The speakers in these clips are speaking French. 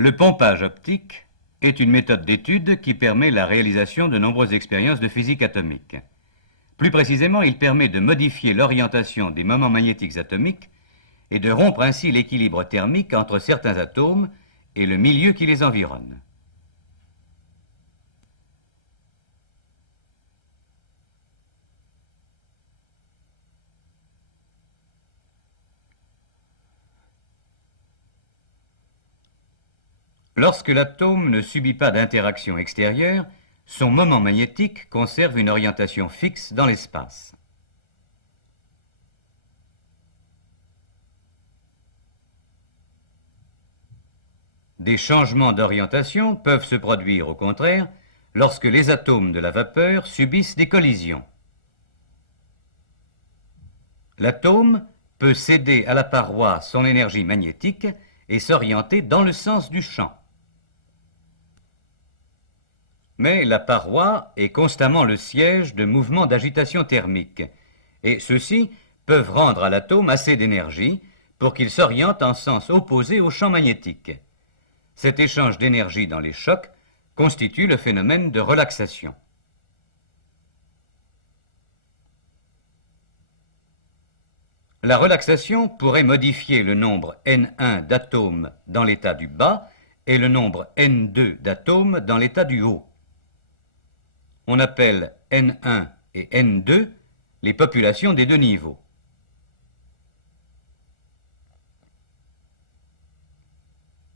Le pompage optique est une méthode d'étude qui permet la réalisation de nombreuses expériences de physique atomique. Plus précisément, il permet de modifier l'orientation des moments magnétiques atomiques et de rompre ainsi l'équilibre thermique entre certains atomes et le milieu qui les environne. Lorsque l'atome ne subit pas d'interaction extérieure, son moment magnétique conserve une orientation fixe dans l'espace. Des changements d'orientation peuvent se produire, au contraire, lorsque les atomes de la vapeur subissent des collisions. L'atome peut céder à la paroi son énergie magnétique et s'orienter dans le sens du champ. Mais la paroi est constamment le siège de mouvements d'agitation thermique, et ceux-ci peuvent rendre à l'atome assez d'énergie pour qu'il s'oriente en sens opposé au champ magnétique. Cet échange d'énergie dans les chocs constitue le phénomène de relaxation. La relaxation pourrait modifier le nombre N1 d'atomes dans l'état du bas et le nombre N2 d'atomes dans l'état du haut. On appelle N1 et N2 les populations des deux niveaux.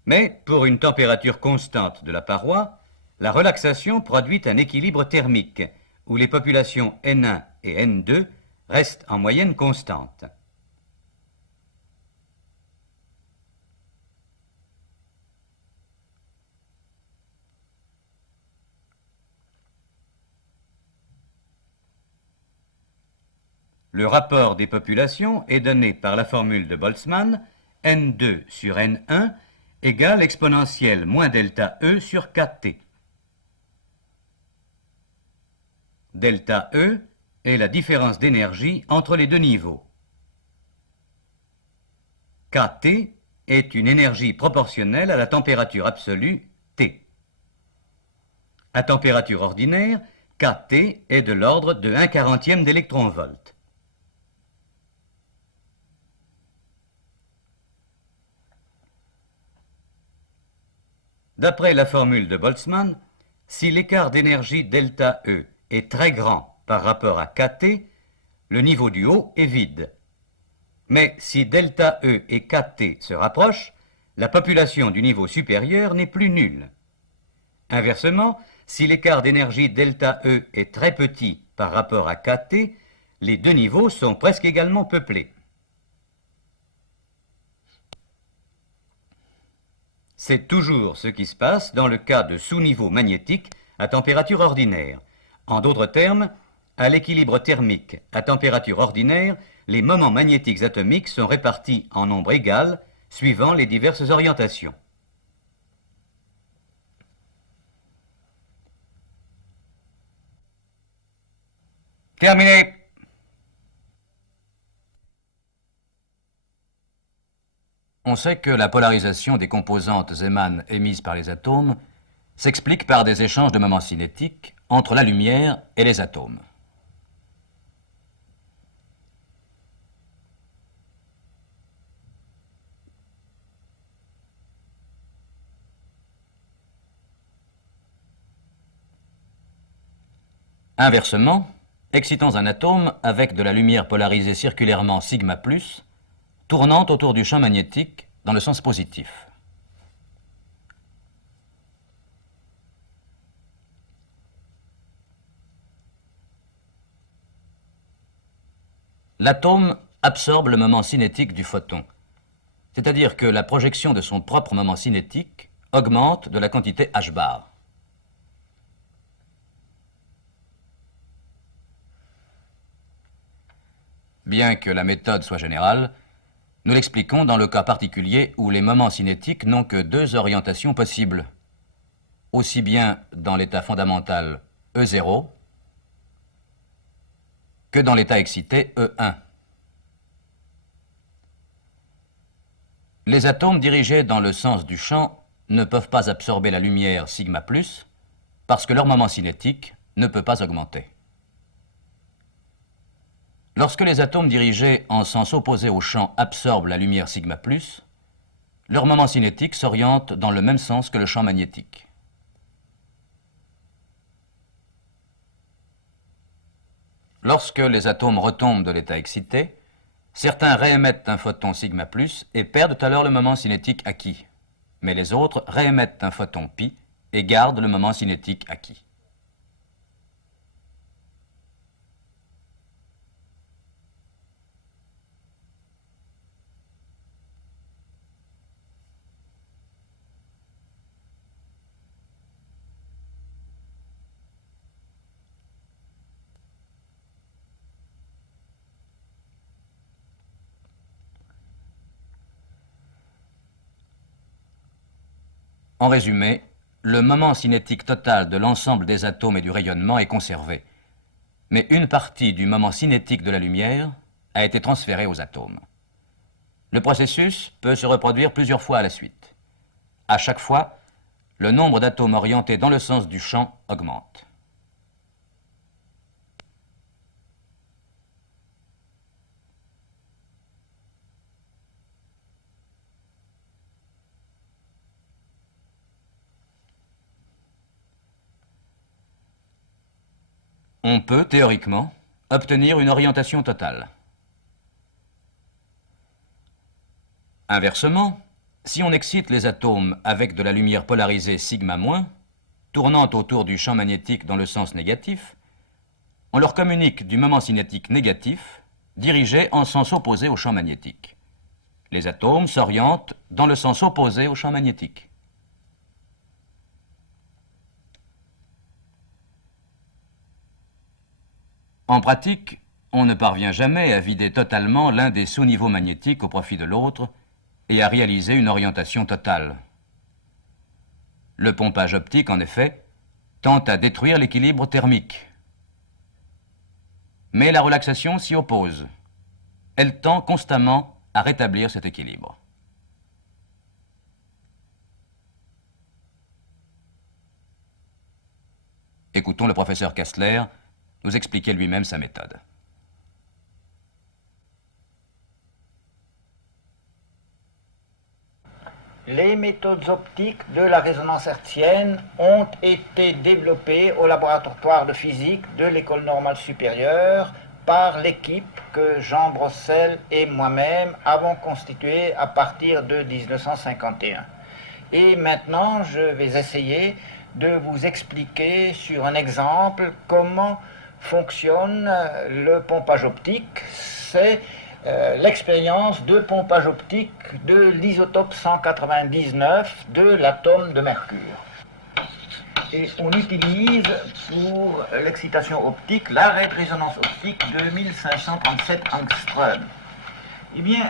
Mais pour une température constante de la paroi, la relaxation produit un équilibre thermique où les populations N1 et N2 restent en moyenne constantes. Le rapport des populations est donné par la formule de Boltzmann, N2 sur N1 égale exponentielle moins delta E sur kT. Delta E est la différence d'énergie entre les deux niveaux. kT est une énergie proportionnelle à la température absolue T. À température ordinaire, kT est de l'ordre de 1/40 d'électron-volt. D'après la formule de Boltzmann, si l'écart d'énergie delta E est très grand par rapport à kT, le niveau du haut est vide. Mais si delta E et kT se rapprochent, la population du niveau supérieur n'est plus nulle. Inversement, si l'écart d'énergie delta E est très petit par rapport à kT, les deux niveaux sont presque également peuplés. C'est toujours ce qui se passe dans le cas de sous-niveaux magnétiques à température ordinaire. En d'autres termes, à l'équilibre thermique à température ordinaire, les moments magnétiques atomiques sont répartis en nombre égal suivant les diverses orientations. Terminé. On sait que la polarisation des composantes Zeeman émises par les atomes s'explique par des échanges de moments cinétiques entre la lumière et les atomes. Inversement, excitons un atome avec de la lumière polarisée circulairement sigma+, tournant autour du champ magnétique dans le sens positif. L'atome absorbe le moment cinétique du photon, c'est-à-dire que la projection de son propre moment cinétique augmente de la quantité h bar. Bien que la méthode soit générale, nous l'expliquons dans le cas particulier où les moments cinétiques n'ont que deux orientations possibles, aussi bien dans l'état fondamental E0 que dans l'état excité E1. Les atomes dirigés dans le sens du champ ne peuvent pas absorber la lumière sigma plus parce que leur moment cinétique ne peut pas augmenter. Lorsque les atomes dirigés en sens opposé au champ absorbent la lumière sigma plus, leur moment cinétique s'oriente dans le même sens que le champ magnétique. Lorsque les atomes retombent de l'état excité, certains réémettent un photon sigma plus et perdent alors le moment cinétique acquis, mais les autres réémettent un photon pi et gardent le moment cinétique acquis. En résumé, le moment cinétique total de l'ensemble des atomes et du rayonnement est conservé, mais une partie du moment cinétique de la lumière a été transférée aux atomes. Le processus peut se reproduire plusieurs fois à la suite. À chaque fois, le nombre d'atomes orientés dans le sens du champ augmente. On peut, théoriquement, obtenir une orientation totale. Inversement, si on excite les atomes avec de la lumière polarisée sigma-, tournant autour du champ magnétique dans le sens négatif, on leur communique du moment cinétique négatif, dirigé en sens opposé au champ magnétique. Les atomes s'orientent dans le sens opposé au champ magnétique. En pratique, on ne parvient jamais à vider totalement l'un des sous-niveaux magnétiques au profit de l'autre et à réaliser une orientation totale. Le pompage optique, en effet, tend à détruire l'équilibre thermique. Mais la relaxation s'y oppose. Elle tend constamment à rétablir cet équilibre. Écoutons le professeur Kastler nous expliquer lui-même sa méthode. Les méthodes optiques de la résonance hertzienne ont été développées au laboratoire de physique de l'École normale supérieure par l'équipe que Jean Brossel et moi-même avons constituée à partir de 1951. Et maintenant, je vais essayer de vous expliquer sur un exemple comment fonctionne le pompage optique. C'est l'expérience de pompage optique de l'isotope 199 de l'atome de mercure. Et on utilise pour l'excitation optique l'arrêt de résonance optique de 1537 angström. Eh bien,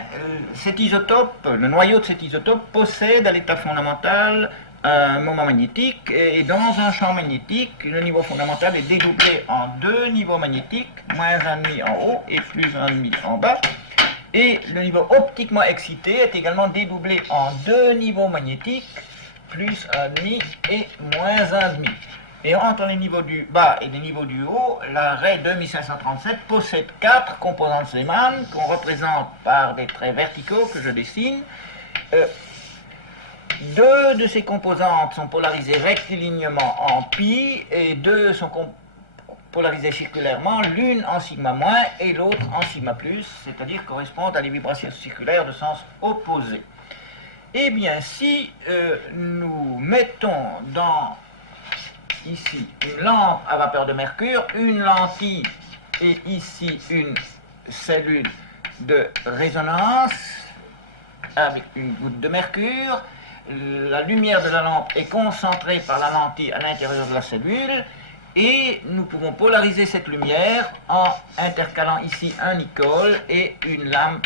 cet isotope, le noyau de cet isotope possède à l'état fondamental un moment magnétique, et dans un champ magnétique, le niveau fondamental est dédoublé en deux niveaux magnétiques, moins 1,5 en haut et plus 1,5 en bas, et le niveau optiquement excité est également dédoublé en deux niveaux magnétiques, plus 1,5 et moins 1,5. Et entre les niveaux du bas et les niveaux du haut, la raie 2537 possède 4 composantes Zeeman qu'on représente par des traits verticaux que je dessine. Deux de ces composantes sont polarisées rectilignement en pi et deux sont polarisées circulairement, l'une en sigma- et l'autre en sigma+, c'est-à-dire correspondent à des vibrations circulaires de sens opposé. Eh bien, si nous mettons dans ici une lampe à vapeur de mercure, une lentille et ici une cellule de résonance avec une goutte de mercure, la lumière de la lampe est concentrée par la lentille à l'intérieur de la cellule et nous pouvons polariser cette lumière en intercalant ici un nickel et une lame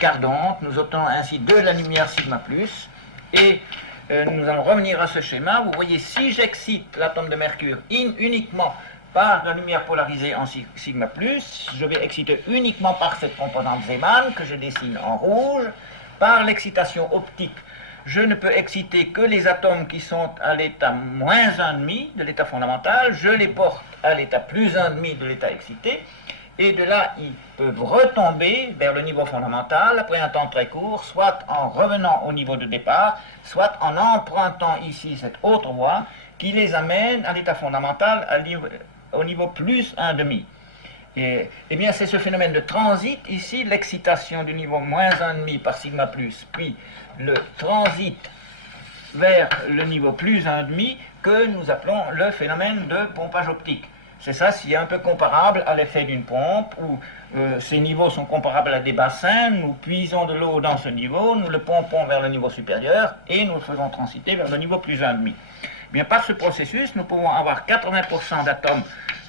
cardante. Nous obtenons ainsi de la lumière sigma+, et nous allons revenir à ce schéma. Vous voyez, si j'excite l'atome de mercure uniquement par la lumière polarisée en sigma+, je vais exciter uniquement par cette composante Zeeman que je dessine en rouge. Par l'excitation optique je ne peux exciter que les atomes qui sont à l'état moins 1,5 de l'état fondamental, je les porte à l'état plus 1,5 de l'état excité, et de là, ils peuvent retomber vers le niveau fondamental après un temps très court, soit en revenant au niveau de départ, soit en empruntant ici cette autre voie qui les amène à l'état fondamental au niveau plus 1,5. Et bien, c'est ce phénomène de transit ici, l'excitation du niveau moins 1,5 par sigma plus, puis le transit vers le niveau plus 1,5 que nous appelons le phénomène de pompage optique. C'est ça, c'est un peu comparable à l'effet d'une pompe, où ces niveaux sont comparables à des bassins, nous puisons de l'eau dans ce niveau, nous le pompons vers le niveau supérieur, et nous le faisons transiter vers le niveau plus 1,5. Bien, par ce processus, nous pouvons avoir 80% d'atomes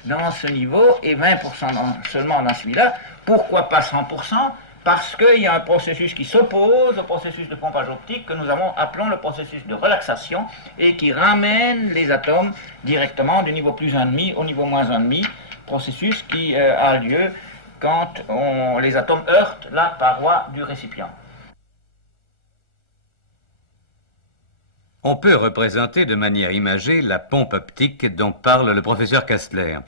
dans ce niveau, et 20% seulement dans celui-là. Pourquoi pas 100%? Parce qu'il y a un processus qui s'oppose au processus de pompage optique que nous appelons le processus de relaxation et qui ramène les atomes directement du niveau plus 1,5 au niveau moins 1,5, processus qui a lieu quand les atomes heurtent la paroi du récipient. On peut représenter de manière imagée la pompe optique dont parle le professeur Kastler.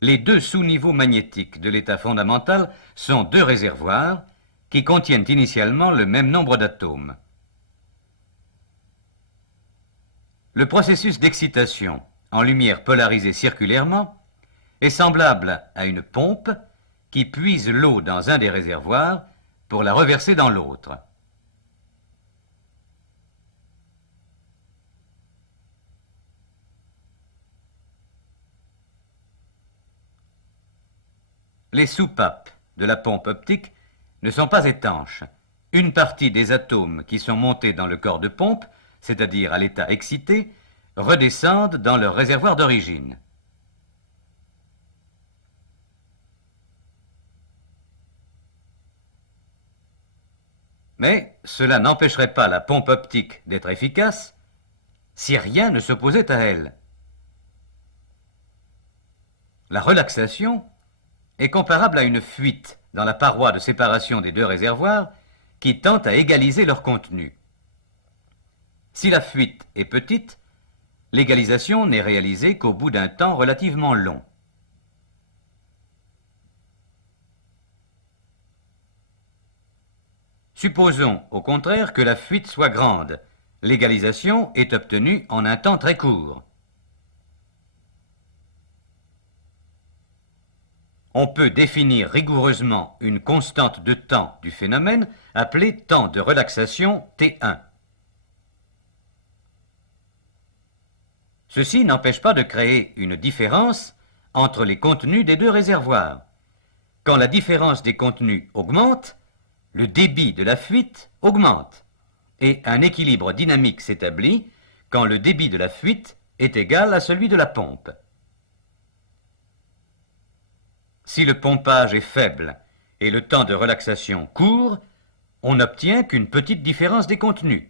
Les deux sous-niveaux magnétiques de l'état fondamental sont deux réservoirs qui contiennent initialement le même nombre d'atomes. Le processus d'excitation en lumière polarisée circulairement est semblable à une pompe qui puise l'eau dans un des réservoirs pour la reverser dans l'autre. Les soupapes de la pompe optique ne sont pas étanches. Une partie des atomes qui sont montés dans le corps de pompe, c'est-à-dire à l'état excité, redescendent dans leur réservoir d'origine. Mais cela n'empêcherait pas la pompe optique d'être efficace si rien ne s'opposait à elle. La relaxation est comparable à une fuite dans la paroi de séparation des deux réservoirs qui tend à égaliser leur contenu. Si la fuite est petite, l'égalisation n'est réalisée qu'au bout d'un temps relativement long. Supposons au contraire que la fuite soit grande. L'égalisation est obtenue en un temps très court. On peut définir rigoureusement une constante de temps du phénomène appelée temps de relaxation T1. Ceci n'empêche pas de créer une différence entre les contenus des deux réservoirs. Quand la différence des contenus augmente, le débit de la fuite augmente et un équilibre dynamique s'établit quand le débit de la fuite est égal à celui de la pompe. Si le pompage est faible et le temps de relaxation court, on n'obtient qu'une petite différence des contenus.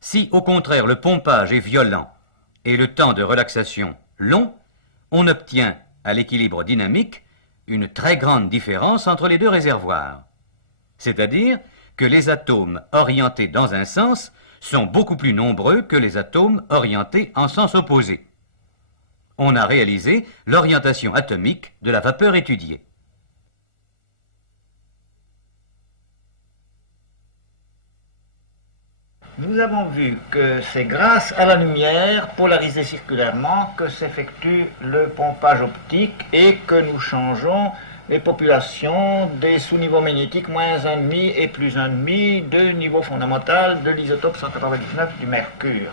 Si au contraire le pompage est violent et le temps de relaxation long, on obtient à l'équilibre dynamique une très grande différence entre les deux réservoirs. C'est-à-dire que les atomes orientés dans un sens sont beaucoup plus nombreux que les atomes orientés en sens opposé. On a réalisé l'orientation atomique de la vapeur étudiée. Nous avons vu que c'est grâce à la lumière polarisée circulairement que s'effectue le pompage optique et que nous changeons les populations des sous-niveaux magnétiques moins 1,5 et plus 1,5 de niveau fondamental de l'isotope 199 du mercure.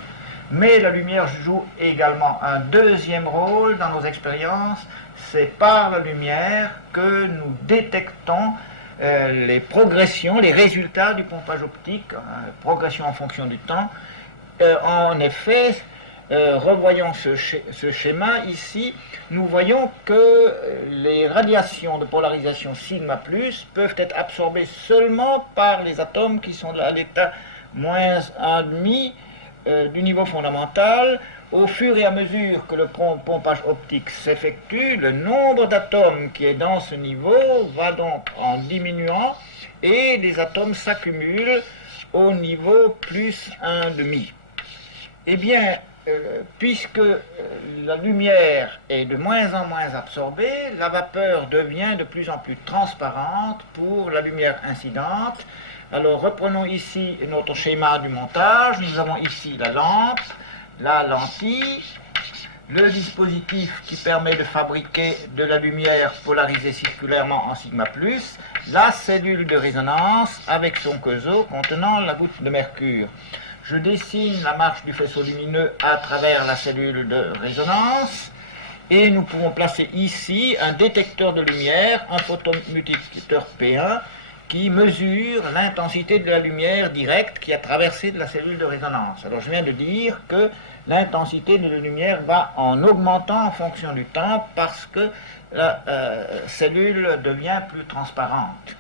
Mais la lumière joue également un deuxième rôle dans nos expériences. C'est par la lumière que nous détectons les progressions, les résultats du pompage optique, progression en fonction du temps. En effet, revoyons ce schéma ici, nous voyons que les radiations de polarisation sigma plus peuvent être absorbées seulement par les atomes qui sont à l'état moins 1,5 du niveau fondamental, au fur et à mesure que le pompage optique s'effectue, le nombre d'atomes qui est dans ce niveau va donc en diminuant et les atomes s'accumulent au niveau plus 1,5. Eh bien, puisque la lumière est de moins en moins absorbée, la vapeur devient de plus en plus transparente pour la lumière incidente. Alors reprenons ici notre schéma du montage. Nous avons ici la lampe, la lentille, le dispositif qui permet de fabriquer de la lumière polarisée circulairement en sigma+, la cellule de résonance avec son queusot contenant la goutte de mercure. Je dessine la marche du faisceau lumineux à travers la cellule de résonance et nous pouvons placer ici un détecteur de lumière, un photomultiplicateur P1 qui mesure l'intensité de la lumière directe qui a traversé de la cellule de résonance. Alors je viens de dire que l'intensité de la lumière va en augmentant en fonction du temps parce que la cellule devient plus transparente.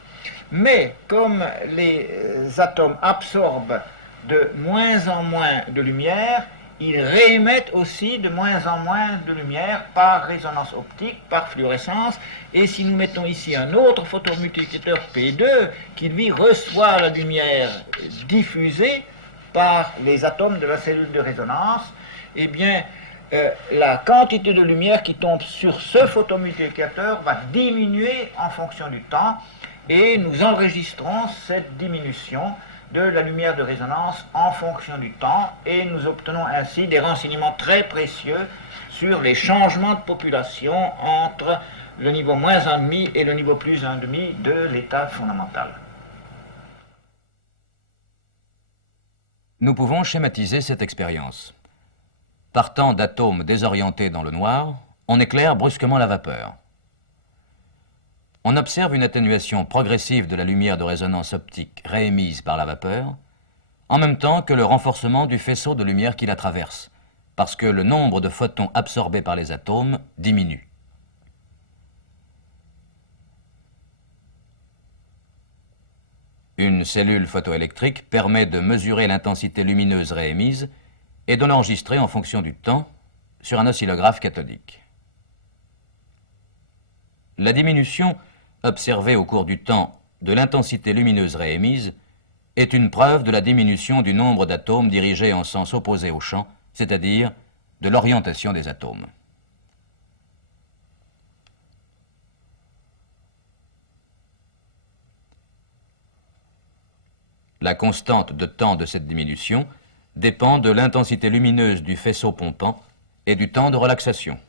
Mais comme les atomes absorbent de moins en moins de lumière, ils réémettent aussi de moins en moins de lumière par résonance optique, par fluorescence. Et si nous mettons ici un autre photomultiplicateur P2 qui lui reçoit la lumière diffusée par les atomes de la cellule de résonance, eh bien la quantité de lumière qui tombe sur ce photomultiplicateur va diminuer en fonction du temps et nous enregistrons cette diminution de la lumière de résonance en fonction du temps et nous obtenons ainsi des renseignements très précieux sur les changements de population entre le niveau moins 1,5 et le niveau plus 1,5 de l'état fondamental. Nous pouvons schématiser cette expérience. Partant d'atomes désorientés dans le noir, on éclaire brusquement la vapeur. On observe une atténuation progressive de la lumière de résonance optique réémise par la vapeur, en même temps que le renforcement du faisceau de lumière qui la traverse, parce que le nombre de photons absorbés par les atomes diminue. Une cellule photoélectrique permet de mesurer l'intensité lumineuse réémise et de l'enregistrer en fonction du temps sur un oscillographe cathodique. La diminution observée au cours du temps de l'intensité lumineuse réémise est une preuve de la diminution du nombre d'atomes dirigés en sens opposé au champ, c'est-à-dire de l'orientation des atomes. La constante de temps de cette diminution dépend de l'intensité lumineuse du faisceau pompant et du temps de relaxation.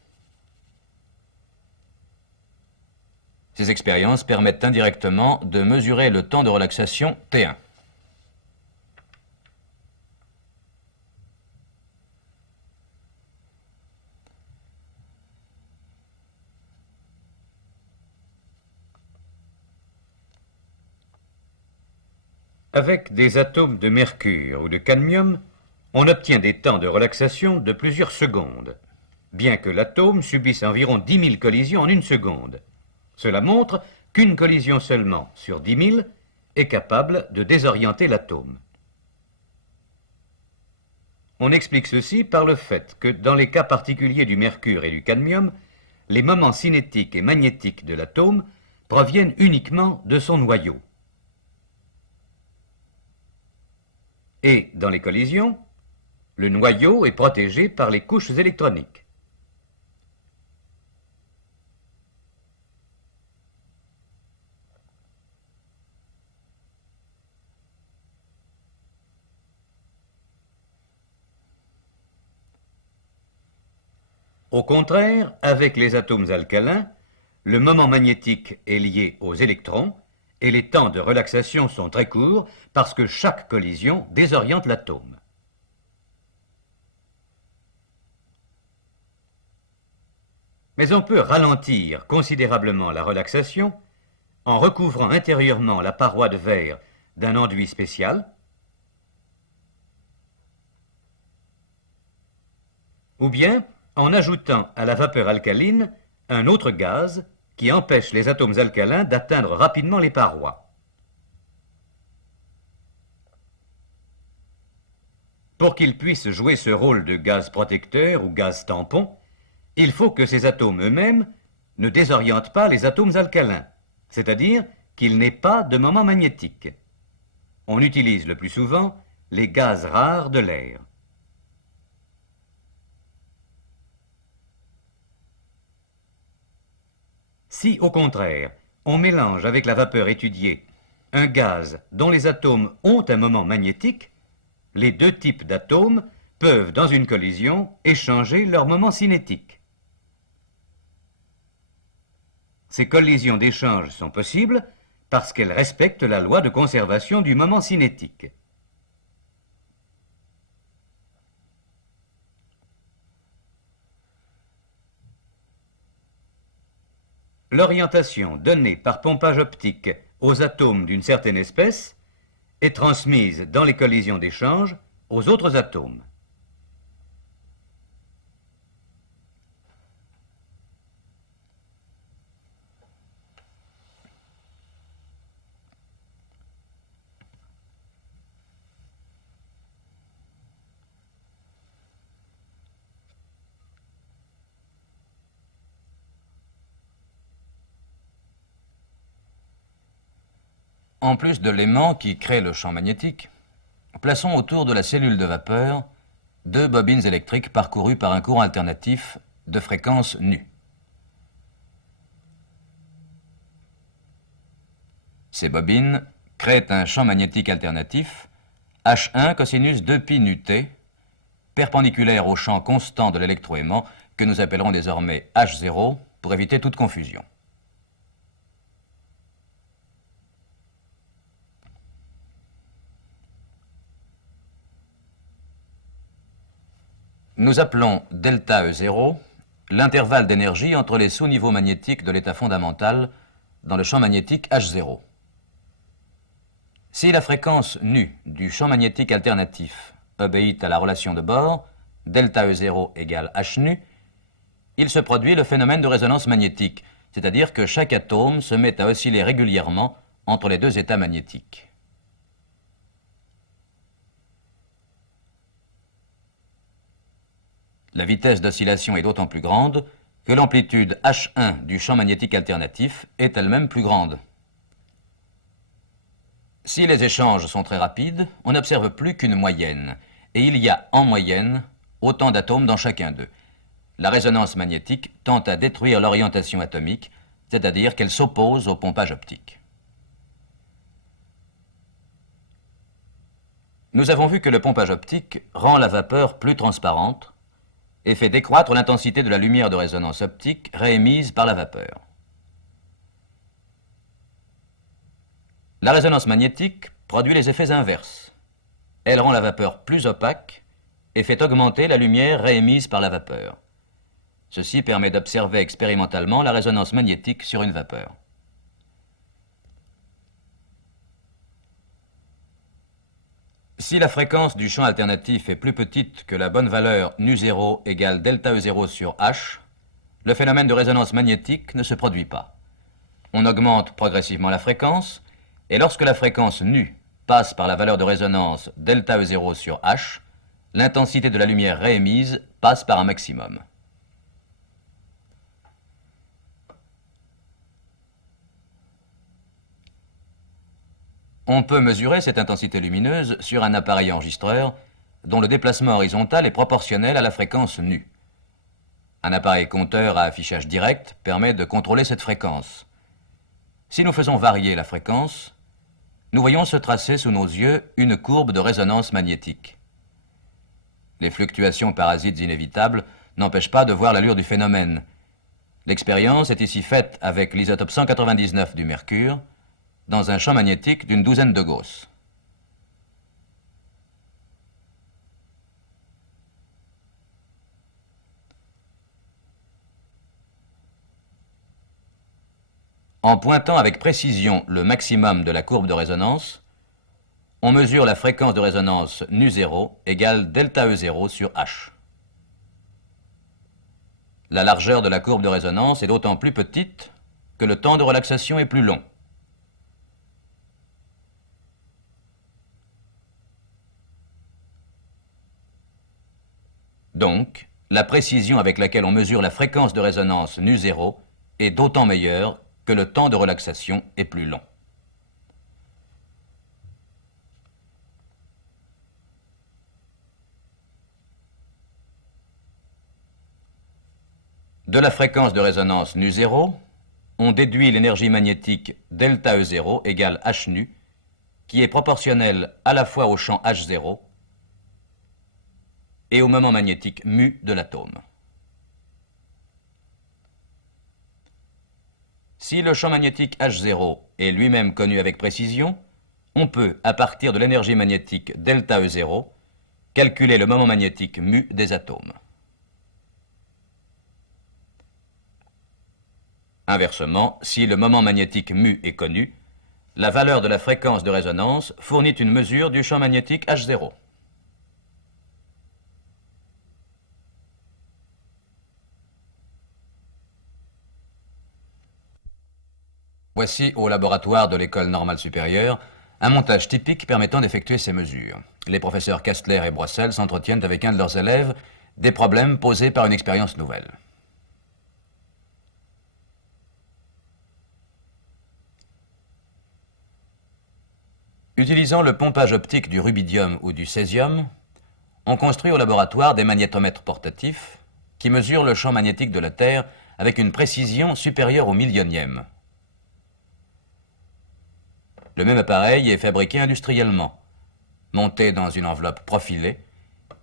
Ces expériences permettent indirectement de mesurer le temps de relaxation T1. Avec des atomes de mercure ou de cadmium, on obtient des temps de relaxation de plusieurs secondes, bien que l'atome subisse environ 10 000 collisions en une seconde. Cela montre qu'une collision seulement sur 10 000 est capable de désorienter l'atome. On explique ceci par le fait que dans les cas particuliers du mercure et du cadmium, les moments cinétiques et magnétiques de l'atome proviennent uniquement de son noyau. Et dans les collisions, le noyau est protégé par les couches électroniques. Au contraire, avec les atomes alcalins, le moment magnétique est lié aux électrons et les temps de relaxation sont très courts parce que chaque collision désoriente l'atome. Mais on peut ralentir considérablement la relaxation en recouvrant intérieurement la paroi de verre d'un enduit spécial ou bien en ajoutant à la vapeur alcaline un autre gaz qui empêche les atomes alcalins d'atteindre rapidement les parois. Pour qu'il puisse jouer ce rôle de gaz protecteur ou gaz tampon, il faut que ces atomes eux-mêmes ne désorientent pas les atomes alcalins, c'est-à-dire qu'ils n'aient pas de moment magnétique. On utilise le plus souvent les gaz rares de l'air. Si, au contraire, on mélange avec la vapeur étudiée un gaz dont les atomes ont un moment magnétique, les deux types d'atomes peuvent, dans une collision, échanger leur moment cinétique. Ces collisions d'échange sont possibles parce qu'elles respectent la loi de conservation du moment cinétique. L'orientation donnée par pompage optique aux atomes d'une certaine espèce est transmise dans les collisions d'échange aux autres atomes. En plus de l'aimant qui crée le champ magnétique, plaçons autour de la cellule de vapeur deux bobines électriques parcourues par un courant alternatif de fréquence nue. Ces bobines créent un champ magnétique alternatif H1 cosinus 2π nu t, perpendiculaire au champ constant de l'électroaimant que nous appellerons désormais H0 pour éviter toute confusion. Nous appelons delta E0 l'intervalle d'énergie entre les sous-niveaux magnétiques de l'état fondamental dans le champ magnétique H0. Si la fréquence nue du champ magnétique alternatif obéit à la relation de Bohr, delta E0 égale H nu, il se produit le phénomène de résonance magnétique, c'est-à-dire que chaque atome se met à osciller régulièrement entre les deux états magnétiques. La vitesse d'oscillation est d'autant plus grande que l'amplitude H1 du champ magnétique alternatif est elle-même plus grande. Si les échanges sont très rapides, on n'observe plus qu'une moyenne, et il y a en moyenne autant d'atomes dans chacun d'eux. La résonance magnétique tend à détruire l'orientation atomique, c'est-à-dire qu'elle s'oppose au pompage optique. Nous avons vu que le pompage optique rend la vapeur plus transparente et fait décroître l'intensité de la lumière de résonance optique réémise par la vapeur. La résonance magnétique produit les effets inverses. Elle rend la vapeur plus opaque et fait augmenter la lumière réémise par la vapeur. Ceci permet d'observer expérimentalement la résonance magnétique sur une vapeur. Si la fréquence du champ alternatif est plus petite que la bonne valeur nu0 égale delta E0 sur H, le phénomène de résonance magnétique ne se produit pas. On augmente progressivement la fréquence, et lorsque la fréquence nu passe par la valeur de résonance delta E0 sur H, l'intensité de la lumière réémise passe par un maximum. On peut mesurer cette intensité lumineuse sur un appareil enregistreur dont le déplacement horizontal est proportionnel à la fréquence nue. Un appareil compteur à affichage direct permet de contrôler cette fréquence. Si nous faisons varier la fréquence, nous voyons se tracer sous nos yeux une courbe de résonance magnétique. Les fluctuations parasites inévitables n'empêchent pas de voir l'allure du phénomène. L'expérience est ici faite avec l'isotope 199 du mercure, dans un champ magnétique d'une douzaine de Gauss. En pointant avec précision le maximum de la courbe de résonance, on mesure la fréquence de résonance nu0 égale delta E0 sur H. La largeur de la courbe de résonance est d'autant plus petite que le temps de relaxation est plus long. Donc, la précision avec laquelle on mesure la fréquence de résonance nu0 est d'autant meilleure que le temps de relaxation est plus long. De la fréquence de résonance nu0, on déduit l'énergie magnétique delta E0 égale h nu, qui est proportionnelle à la fois au champ H0 et au moment magnétique mu de l'atome. Si le champ magnétique H0 est lui-même connu avec précision, on peut, à partir de l'énergie magnétique delta E0, calculer le moment magnétique mu des atomes. Inversement, si le moment magnétique mu est connu, la valeur de la fréquence de résonance fournit une mesure du champ magnétique H0. Voici au laboratoire de l'École normale supérieure un montage typique permettant d'effectuer ces mesures. Les professeurs Kastler et Brossel s'entretiennent avec un de leurs élèves des problèmes posés par une expérience nouvelle. Utilisant le pompage optique du rubidium ou du césium, on construit au laboratoire des magnétomètres portatifs qui mesurent le champ magnétique de la Terre avec une précision supérieure au millionième. Le même appareil est fabriqué industriellement. Monté dans une enveloppe profilée,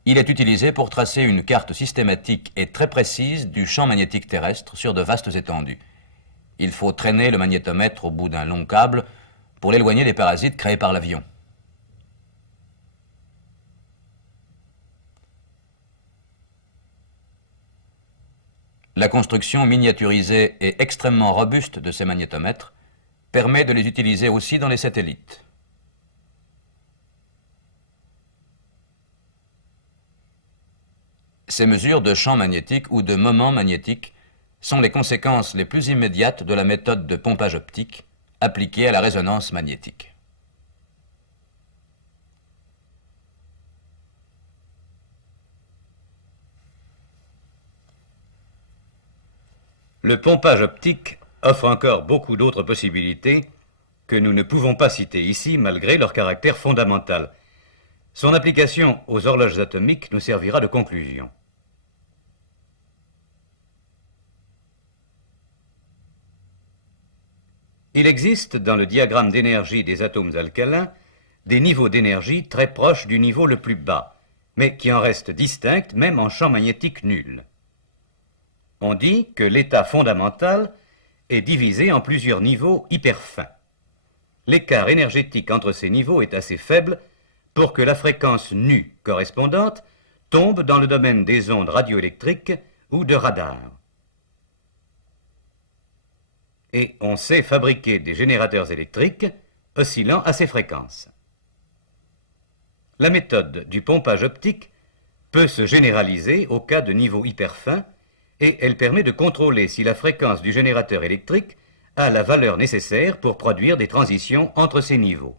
il est utilisé pour tracer une carte systématique et très précise du champ magnétique terrestre sur de vastes étendues. Il faut traîner le magnétomètre au bout d'un long câble pour l'éloigner des parasites créés par l'avion. La construction miniaturisée et extrêmement robuste de ces magnétomètres permet de les utiliser aussi dans les satellites. Ces mesures de champ magnétique ou de moment magnétique sont les conséquences les plus immédiates de la méthode de pompage optique appliquée à la résonance magnétique. Le pompage optique offre encore beaucoup d'autres possibilités que nous ne pouvons pas citer ici malgré leur caractère fondamental. Son application aux horloges atomiques nous servira de conclusion. Il existe dans le diagramme d'énergie des atomes alcalins des niveaux d'énergie très proches du niveau le plus bas, mais qui en restent distincts même en champ magnétique nul. On dit que l'état fondamental est divisé en plusieurs niveaux hyper fins. L'écart énergétique entre ces niveaux est assez faible pour que la fréquence nu correspondante tombe dans le domaine des ondes radioélectriques ou de radar. Et on sait fabriquer des générateurs électriques oscillant à ces fréquences. La méthode du pompage optique peut se généraliser au cas de niveaux hyper fins et elle permet de contrôler si la fréquence du générateur électrique a la valeur nécessaire pour produire des transitions entre ces niveaux.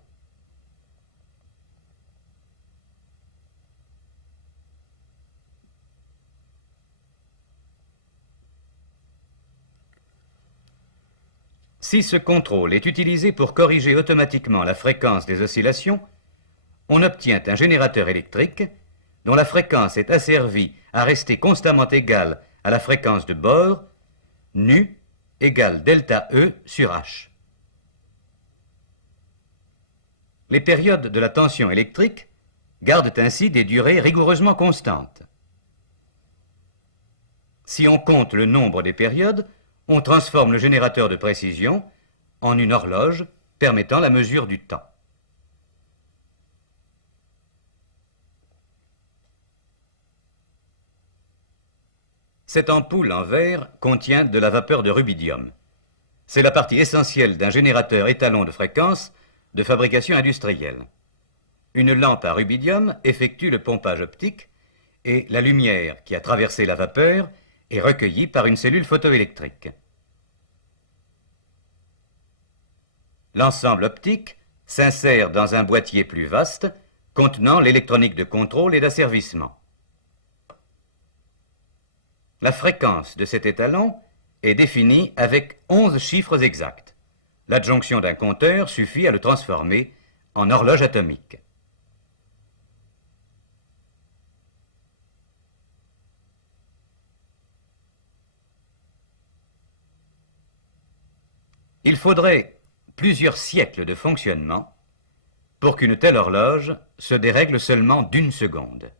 Si ce contrôle est utilisé pour corriger automatiquement la fréquence des oscillations, on obtient un générateur électrique dont la fréquence est asservie à rester constamment égale à la fréquence de bord, nu égale delta E sur H. Les périodes de la tension électrique gardent ainsi des durées rigoureusement constantes. Si on compte le nombre des périodes, on transforme le générateur de précision en une horloge permettant la mesure du temps. Cette ampoule en verre contient de la vapeur de rubidium. C'est la partie essentielle d'un générateur étalon de fréquence de fabrication industrielle. Une lampe à rubidium effectue le pompage optique et la lumière qui a traversé la vapeur est recueillie par une cellule photoélectrique. L'ensemble optique s'insère dans un boîtier plus vaste contenant l'électronique de contrôle et d'asservissement. La fréquence de cet étalon est définie avec 11 chiffres exacts. L'adjonction d'un compteur suffit à le transformer en horloge atomique. Il faudrait plusieurs siècles de fonctionnement pour qu'une telle horloge se dérègle seulement d'1 seconde.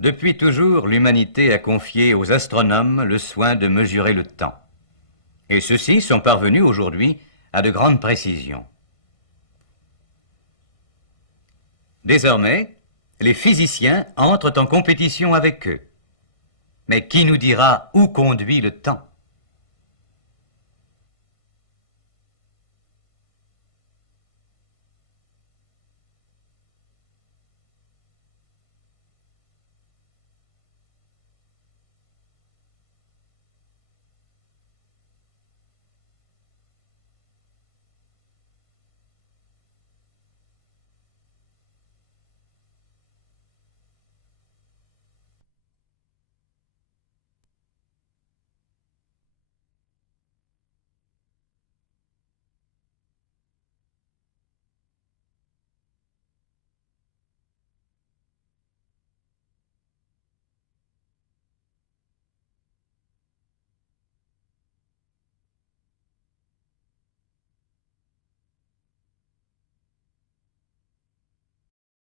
Depuis toujours, l'humanité a confié aux astronomes le soin de mesurer le temps. Et ceux-ci sont parvenus aujourd'hui à de grandes précisions. Désormais, les physiciens entrent en compétition avec eux. Mais qui nous dira où conduit le temps ?